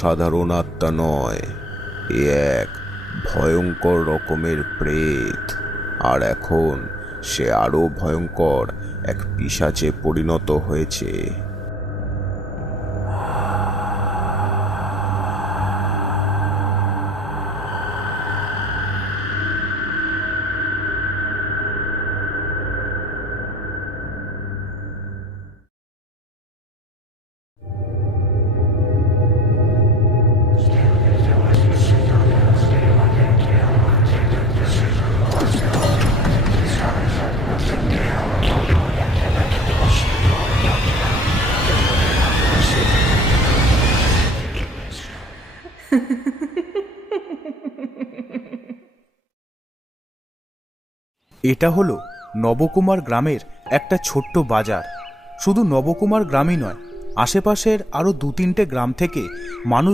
সাধারণ আত্মা নয়, এ এক ভয়ঙ্কর রকমের প্রেত। আর এখন সে আরো ভয়ঙ্কর এক পিশাচে পরিণত হয়েছে। এটা হলো নবকুমার গ্রামের একটা ছোট্ট বাজার। শুধু নবকুমার গ্রামই নয়, আশেপাশের আরও 2-3টে গ্রাম থেকে মানুষ